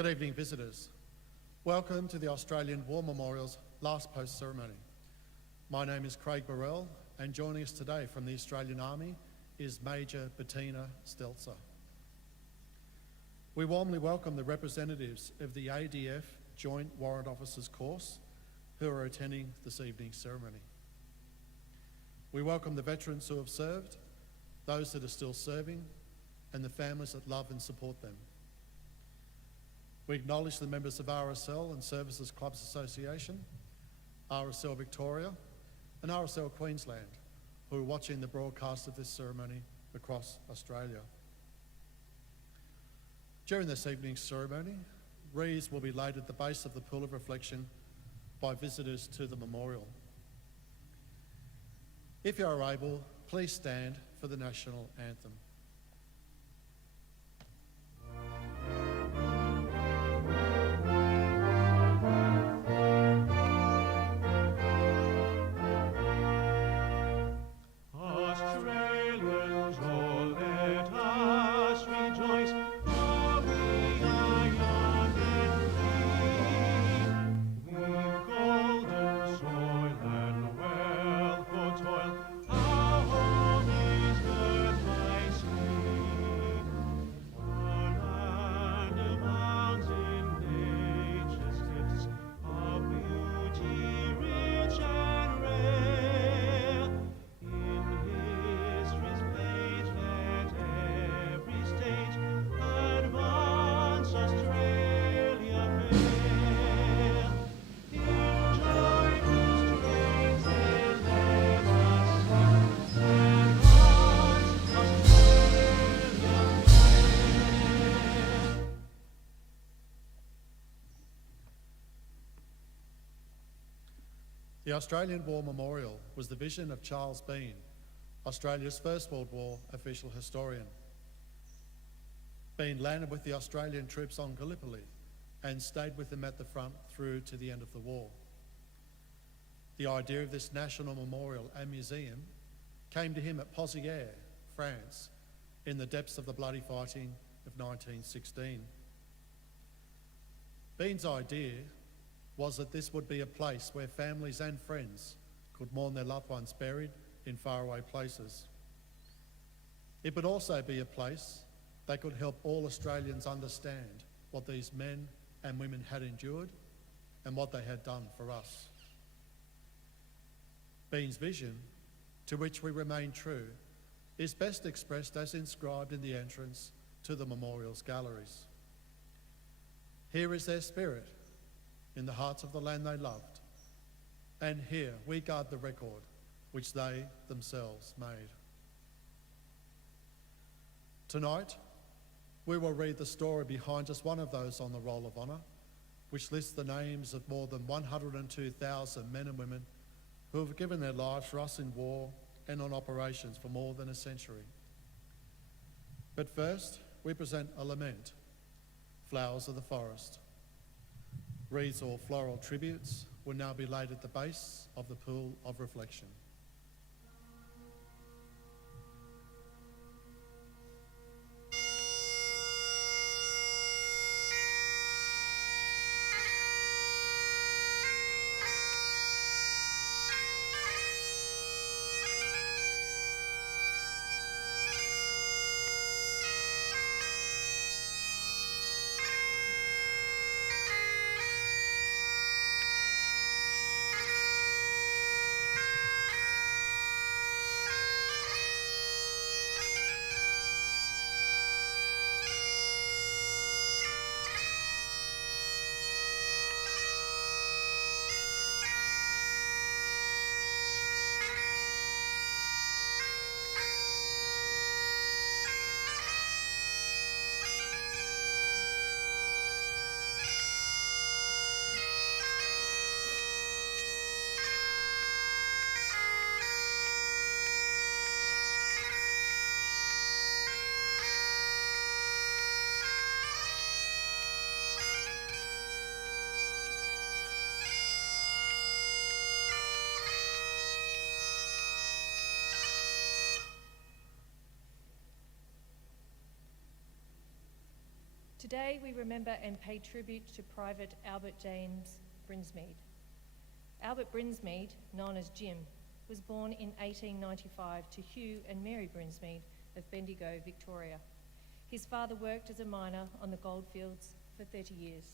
Good evening, visitors. Welcome to the Australian War Memorial's last post ceremony. My name is Craig Burrell, and joining us today from the Australian Army is Major Bettina Stelzer. We warmly welcome the representatives of the ADF Joint Warrant Officers course who are attending this evening's ceremony. We welcome the veterans who have served, those that are still serving, and the families that love and support them. We acknowledge the members of RSL and Services Clubs Association, RSL Victoria, and RSL Queensland, who are watching the broadcast of this ceremony across Australia. During this evening's ceremony, wreaths will be laid at the base of the Pool of Reflection by visitors to the memorial. If you are able, please stand for the National Anthem. The Australian War Memorial was the vision of Charles Bean, Australia's First World War official historian. Bean landed with the Australian troops on Gallipoli and stayed with them at the front through to the end of the war. The idea of this national memorial and museum came to him at Pozières, France, in the depths of the bloody fighting of 1916. Bean's idea was that this would be a place where families and friends could mourn their loved ones buried in faraway places. It would also be a place that could help all Australians understand what these men and women had endured and what they had done for us. Bean's vision, to which we remain true, is best expressed as inscribed in the entrance to the memorial's galleries. Here is their spirit, in the hearts of the land they loved, and here we guard the record which they themselves made. Tonight, we will read the story behind just one of those on the Roll of Honour, which lists the names of more than 102,000 men and women who have given their lives for us in war and on operations for more than a century. But first, we present a lament, Flowers of the Forest. Wreaths or floral tributes will now be laid at the base of the Pool of Reflection. Today we remember and pay tribute to Private Albert James Brinsmead. Albert Brinsmead, known as Jim, was born in 1895 to Hugh and Mary Brinsmead of Bendigo, Victoria. His father worked as a miner on the goldfields for 30 years.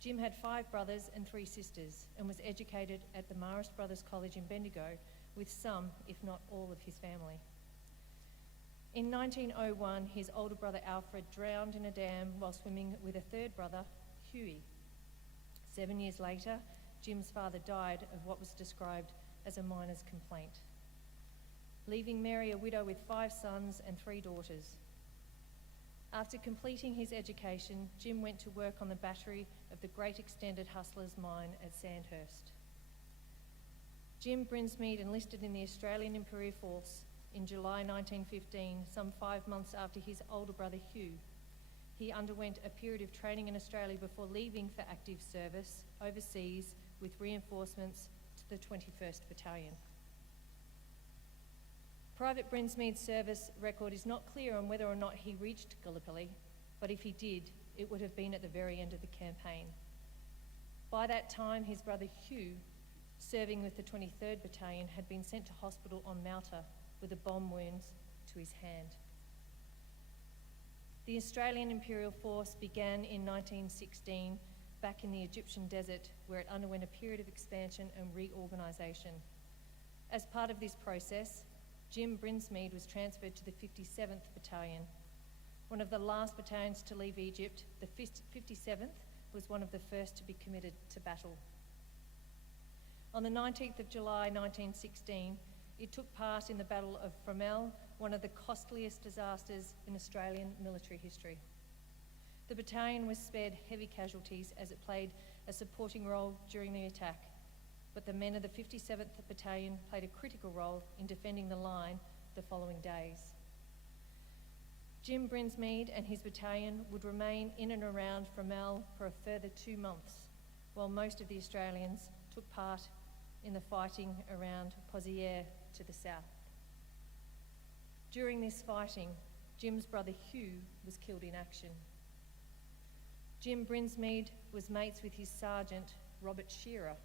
Jim had 5 brothers and 3 sisters and was educated at the Marist Brothers College in Bendigo with some, if not all, of his family. In 1901, his older brother Alfred drowned in a dam while swimming with a 3rd brother, Hughie. 7 years later, Jim's father died of what was described as a miner's complaint, leaving Mary a widow with 5 sons and 3 daughters. After completing his education, Jim went to work on the battery of the Great Extended Hustlers mine at Sandhurst. Jim Brinsmead enlisted in the Australian Imperial Force in July 1915, some 5 months after his older brother Hugh. He underwent a period of training in Australia before leaving for active service overseas with reinforcements to the 21st Battalion. Private Brinsmead's service record is not clear on whether or not he reached Gallipoli, but if he did, it would have been at the very end of the campaign. By that time, his brother Hugh, serving with the 23rd Battalion, had been sent to hospital on Malta with a bomb wound to his hand. The Australian Imperial Force began in 1916 back in the Egyptian desert, where it underwent a period of expansion and reorganisation. As part of this process, Jim Brinsmead was transferred to the 57th Battalion. One of the last battalions to leave Egypt, the 57th was one of the first to be committed to battle. On the 19th of July 1916, it took part in the Battle of Fromelles, one of the costliest disasters in Australian military history. The battalion was spared heavy casualties as it played a supporting role during the attack, but the men of the 57th Battalion played a critical role in defending the line the following days. Jim Brinsmead and his battalion would remain in and around Fromelles for a further 2 months, while most of the Australians took part in the fighting around Pozières to the south. During this fighting, Jim's brother Hugh was killed in action. Jim Brinsmead was mates with his sergeant, Robert Shearer.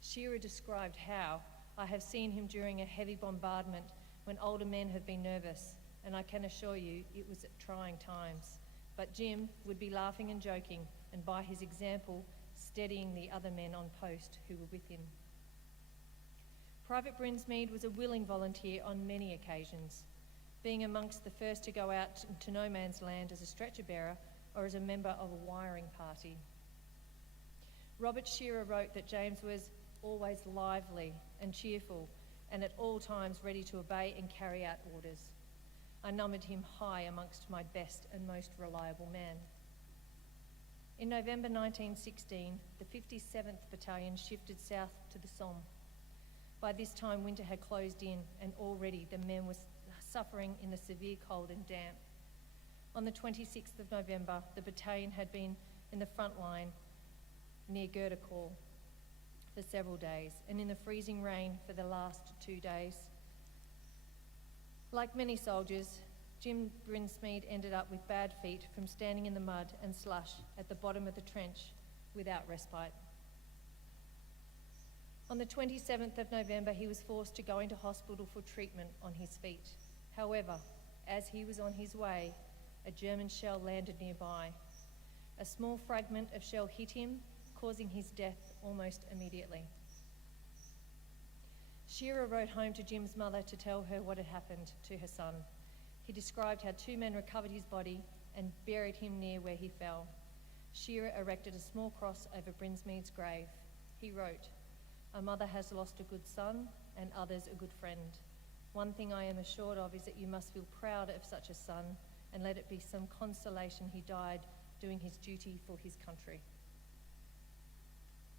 Shearer described how, "I have seen him during a heavy bombardment when older men have been nervous, and I can assure you it was at trying times. But Jim would be laughing and joking, and by his example, steadying the other men on post who were with him." Private Brinsmead was a willing volunteer on many occasions, being amongst the first to go out to no man's land as a stretcher bearer or as a member of a wiring party. Robert Shearer wrote that James was always lively and cheerful and at all times ready to obey and carry out orders. I numbered him high amongst my best and most reliable men. In November 1916, the 57th Battalion shifted south to the Somme. By this time, winter had closed in, and already the men were suffering in the severe cold and damp. On the 26th of November, the battalion had been in the front line near Gurdacore for several days, and in the freezing rain for the last 2 days. Like many soldiers, Jim Brinsmead ended up with bad feet from standing in the mud and slush at the bottom of the trench without respite. On the 27th of November, he was forced to go into hospital for treatment on his feet. However, as he was on his way, a German shell landed nearby. A small fragment of shell hit him, causing his death almost immediately. Shearer wrote home to Jim's mother to tell her what had happened to her son. He described how 2 men recovered his body and buried him near where he fell. Shearer erected a small cross over Brinsmead's grave. He wrote, "A mother has lost a good son and others a good friend. One thing I am assured of is that you must feel proud of such a son, and let it be some consolation he died doing his duty for his country."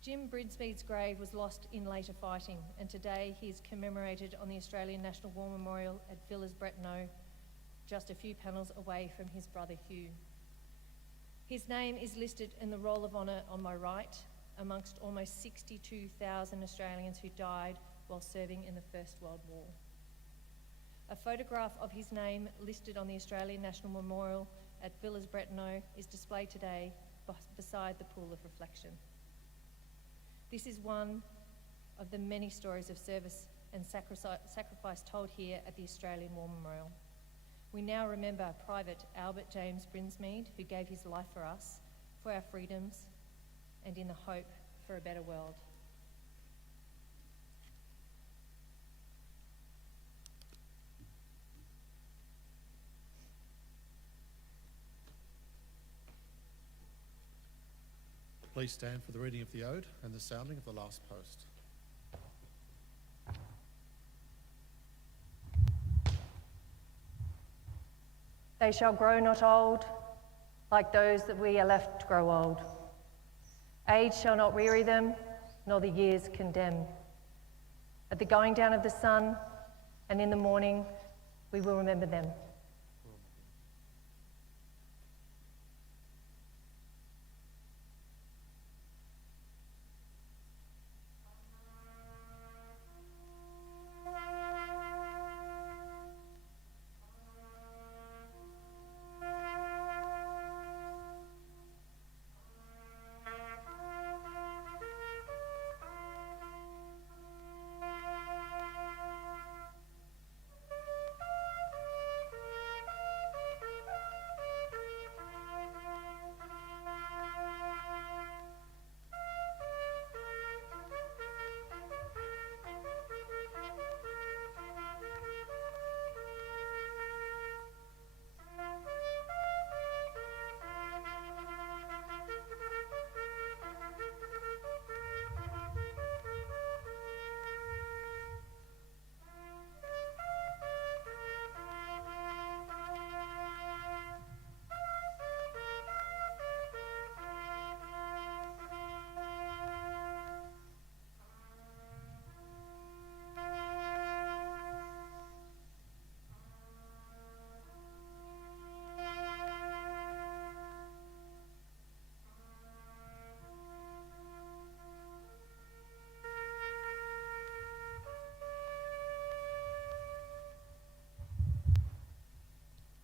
Jim Brinsmead's grave was lost in later fighting, and today he is commemorated on the Australian National War Memorial at Villers-Bretonneux, just a few panels away from his brother Hugh. His name is listed in the Roll of Honour on my right, amongst almost 62,000 Australians who died while serving in the First World War. A photograph of his name listed on the Australian National Memorial at Villas Brettoneux is displayed today beside the pool of reflection. This is one of the many stories of service and sacrifice told here at the Australian War Memorial. We now remember Private Albert James Brinsmead, who gave his life for us, for our freedoms, and in the hope for a better world. Please stand for the reading of the ode and the sounding of the last post. They shall grow not old, like those that we are left to grow old. Age shall not weary them, nor the years condemn. At the going down of the sun and in the morning, we will remember them.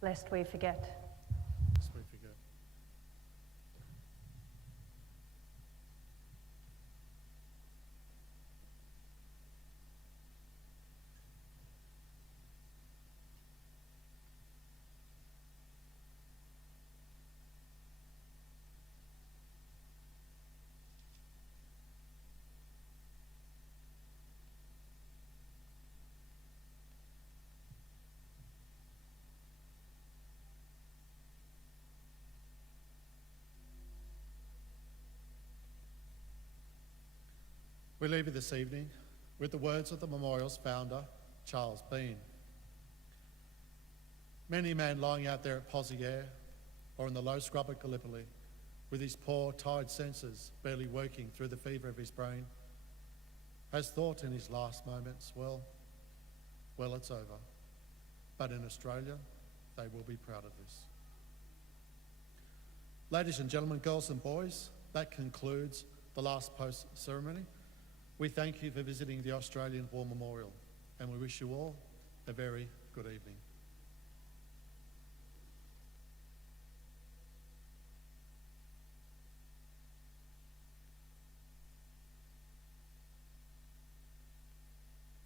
Lest we forget. Lest we forget. We leave you this evening with the words of the memorial's founder, Charles Bean. Many a man lying out there at Pozieres or in the low scrub at Gallipoli, with his poor, tired senses barely working through the fever of his brain, has thought in his last moments, well, it's over. But in Australia, they will be proud of this. Ladies and gentlemen, girls and boys, that concludes the last post ceremony. We thank you for visiting the Australian War Memorial, and we wish you all a very good evening.